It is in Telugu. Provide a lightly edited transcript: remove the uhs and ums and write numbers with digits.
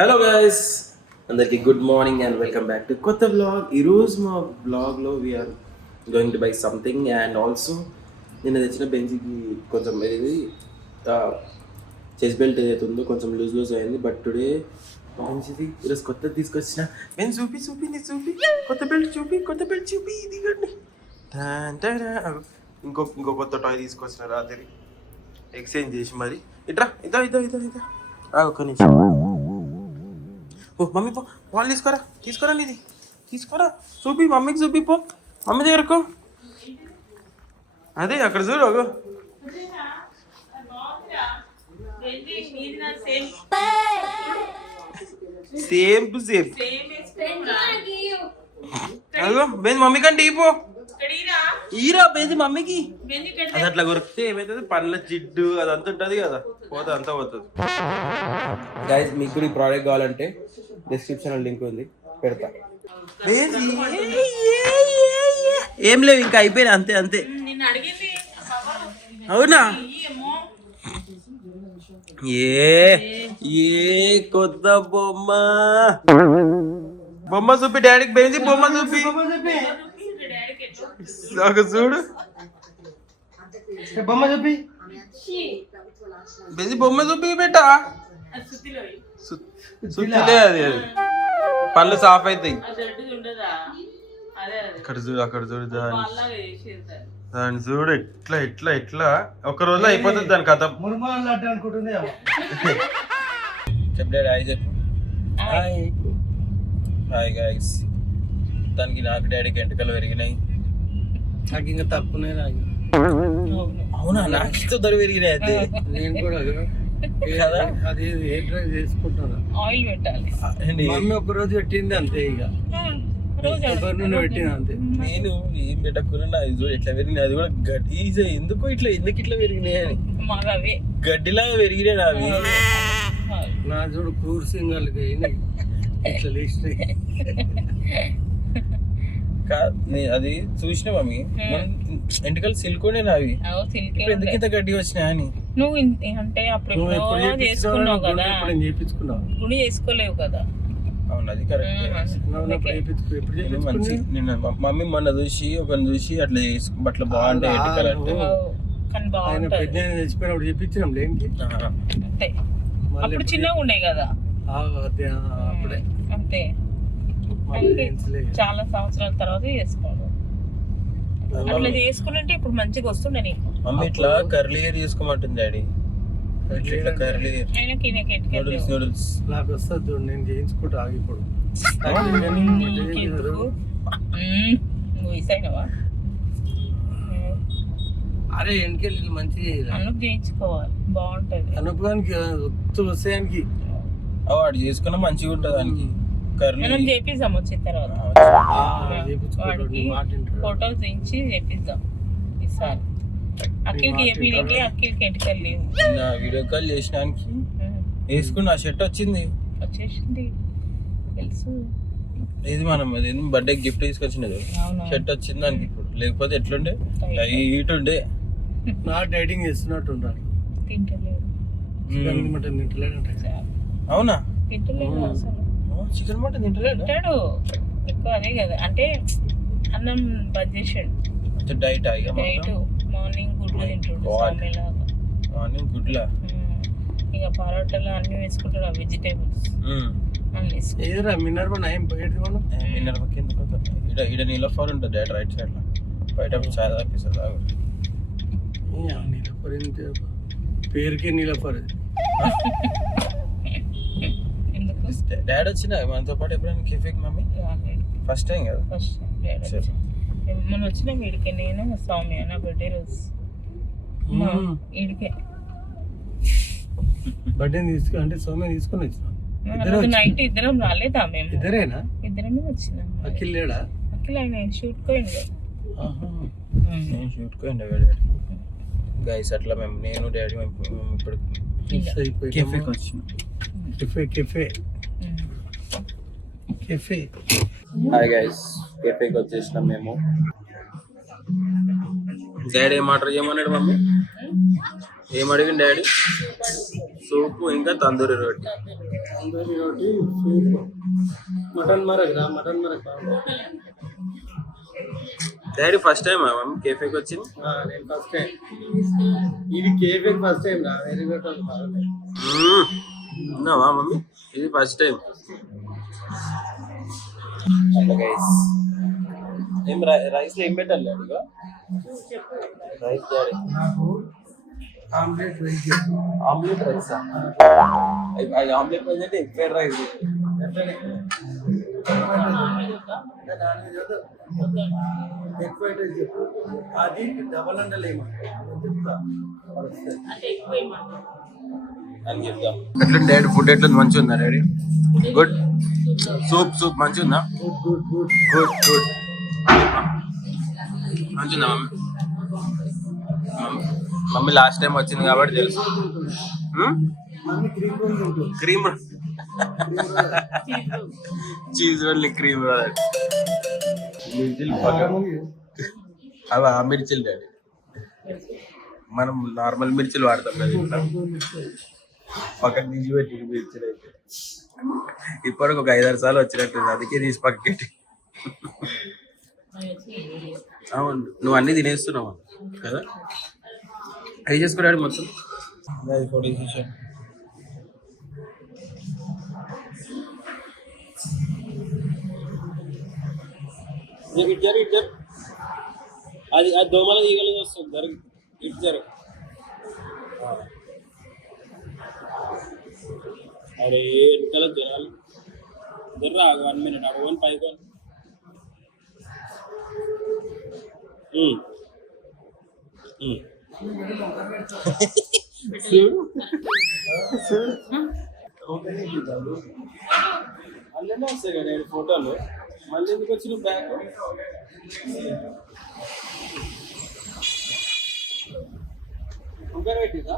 హలో గైస్, అందరికి good morning and welcome back to కొత్త బ్లాగ్. ఈరోజు మా బ్లాగ్లో we are going to buy something and also నిన్న తెచ్చిన బెంజికి కొంచెం ఇది చెస్ట్ బెల్ట్ ఏదైతే ఉందో కొంచెం లూజ్ అయింది. బట్ టుడే బెంజిది ఈరోజు కొత్తది తీసుకొచ్చిన. బెంజ్ చూపి కొత్త బెల్ట్ చూపి ఇదిగండి. ఇంకో కొత్త టాయ్ తీసుకొచ్చిన రాత్రి ఎక్స్చేంజ్ చేసి మరి. ఇట్రా ఇదా ఒక్క నిమిషం. ఓ మమ్మీ పో, వాళ్ళు తీసుకురా నీది తీసుకోరా. చూపి మమ్మీకి చూపి, పో మమ్మీ దగ్గరకు. అదే అక్కడ చూడు. ఒక సేమ్ టు సేమ్. అగో బెంజ్ మమ్మీ కంటే ఇపో ఈరా బెంజ్ మమ్మీకి. అది అట్లా కొరికితే ఏమవుతుంది, పండ్ల జిడ్డు అదంతా ఉంటుంది కదా, అంతా పోతుంది. గైస్ మీకు కూడా ఈ ప్రోడక్ట్ కావాలంటే డిస్క్రిప్షన్ లింక్ ఉంది, పెడతా. ఏం లేవు ఇంకా, అయిపోయినా అంతే. అవునా? ఏ కొత్త బొమ్మ చూపి డాడీకి. బెంజి బొమ్మ చూపి చూడు. బొమ్మ చూపి బెంజి బొమ్మ చూపి బేటా. సుత్తిలే అది పళ్ళు సాఫ్ అవుతాయి. అక్కడ చూడు దాన్ని చూడు. ఎట్లా ఒక రోజులో అయిపోతుంది దాని కథ. చెప్పాడు హాయ్ చెప్పు. Hi guys. దానికి నాకు డాడీకి ఎంటకలు పెరిగినాయి. నాకు ఇంకా తక్కువనే. అవునా? నాకు తొందర పెరిగినాయి. అయితే నేను కూడా అది హెయిర్ డ్రై చేసుకుంటాను. ఆయిల్ పెట్టాలి. మమ్మీ ఒక రోజు పెట్టింది అంతే. ఇక పెట్టిన అంతే. నేను ఏం పెట్టకుండా ఎట్లా పెరిగినాయి. అది కూడా గడ్డి. ఎందుకు ఇట్లా పెరిగినాయి అని గడ్డిలాగా పెరిగినాయి అవి. నా చూడు క్రూర్ సింగల్కి ఇట్లా లేచినాయి. అది చూసిన మమ్మీ ఎంటికలు సిల్కోనే నావి. ఎందుకు ఇంత గడ్డి వచ్చినాయి అని. నువ్వు అంటే అప్పుడు చేసుకున్నావు కదా, ఇప్పుడు చేసుకోలేవు కదా. అవును, అది కరెక్ట్. నిన్న మమ్మీ మొన్న చూసి ఒకరిని చూసి అట్లా బట్టలు బాగుంటాయి ఎంటికలు అంటే. చచ్చిపోయినప్పుడు చెప్పించినాం లేనికి. అప్పుడు చిన్నగా ఉండే కదా అప్పుడే. అంతే. చాలా సంవత్సరాల తర్వాత చేసుకోవాలి. అట్లా చేసుకుంటే ఇప్పుడు మంచిగా వస్తుండే నీకు. మమ్మీ ఇట్లా కర్లీ హెయిర్ చేసుకోమంటుంది డాడీ. నాకు వస్తుంది, నేను చేయించుకుంటా. ఆగిపోడు అరే వెనకెళ్ళి మంచిగా చేయించుకోవాలి, బాగుంటది. అనుభవానికి వస్తాయానికి వాడు చేసుకున్నా మంచిగా ఉంటుంది. దానికి మనం చేపిద్దాం వచ్చిన తర్వాత. ఫోటోస్ దించి చేపిద్దాం ఈసారి. అఖిల్కి చేపియడానికి అఖిల్కి ఎంటికలు లేవు. వీడియో కాల్ చేసినానికి వేసుకున్న షర్ట్ వచ్చేసింది తెలుసు. ఇది మనం బర్త్డే గిఫ్ట్ తీసుకొచ్చినది షర్ట్ వచ్చింది దానికి. ఇప్పుడు లేకపోతే ఎట్లుండే హీట్ ఉండే. నా డైటింగ్ చేస్తున్నట్టు ఉండాలి. అవునా? చికెన్ మటన్ తింటాడు ఎక్కువ. అదే కదా అంటే అన్నం బంద్ చేసాడు. డైట్ మార్నింగ్ గుడ్లు తింటాడు. మార్నింగ్ గుడ్లా ఇక పరోటాలు అన్ని వేసుకుంటాడు. వెజిటేబుల్స్ ఏదరా మినర్వా నయం పోయేది. మనం మినర్వా కింద ఇక్కడ నీలఫర్ ఉంటుంది డాడీ రైట్ సైడ్ లో. బయట చాలా తప్పిస్తుంది. నీలఫర్ పేరుకే నీలఫర్. డాడీ వచ్చిన మనతో పాటు ఎప్పుడైనా కెఫేకి? మమ్మీ ఫస్ట్ టైం కదా. మొన్న వచ్చిన వీడికి నేను సౌమ్య నా బర్త్డే రోజు వీడికే బర్త్డే అంటే సౌమ్య తీసుకొని వచ్చిన. నైట్ ఇద్దరం రాలేదా? మేము ఇద్దరమే వచ్చినాం. అఖిల్ లేడా? అఖిల్ ఆయన షూట్ కోయండి. షూట్ కోయండి గైస్. అట్లా మేము నేను డాడీ ఇప్పుడు కెఫేకి వచ్చినాం. కెఫే. హాయ్ గైస్, కెఫేకి వచ్చేసినాం మేము. డాడీ ఏం ఆర్డర్ చేయమన్నాడు మమ్మీ? ఏం అడిగింది డాడీ? సూపు ఇంకా తందూరి రోటీ. తందూరి రోటీ, సూప్, మటన్ మరక్ రా, mutton marag daddy first time mummy కేఫేకి వచ్చింది? నేను ఫస్ట్ టైం. ఇది కేఫే ఫస్ట్ టైం రా, వెరీ గుడ్. ఉన్నావా మమ్మీ? ఇది ఫస్ట్ టైం. అట్లా గైస్. ఏం రైస్ లో ఏం పెట్టాలి daddy? Rice daddy. Omelette rice. Omelette rice. అది ఆమ్లెట్ రైస్ అంటే egg fried rice. Egg fried rice చెప్పు. అది డబల్ అండలేమో చెప్తా అని చెప్తాం. ఎట్లా డాడీ ఫుడ్ ఎట్లా మంచిగా ఉందా డాడీ? గుడ్. సూప్ మంచిగా ఉందా? Good good good good. మంచిగా ఉందా మమ్మీ? మమ్మీ లాస్ట్ టైం వచ్చింది కాబట్టి తెలుసు. Cream cheese roll cream roll. మిర్చిలు అవి ఆ మిర్చిలు డాడీ. మనం నార్మల్ మిర్చిలు వాడతాం కదా ఇంట్లో. పక్కన తీసి పెట్టి మిర్చిలు అయితే ఇప్పటికి ఒక 5-6 సార్లు వచ్చినట్టుంది, అందుకే తీసి పక్కకి పెట్టి. అవును, నువ్వు అన్నీ తినేస్తున్నావు కదా. అవి చేసుకున్నాడు మొత్తం. ఇడ్జర్ అది దోమల ఈగలు వస్తుంది. జరుగు ఇడ్జర్. అరే వెనకాల జనాలు జర్రా 1 minute అడగని పైకొని. అల్లనే వస్తాయి కదా ఫోటోలు. మళ్ళీ ఎందుకు వచ్చిన బ్యాగ్? ఇంకా పెట్టిందా?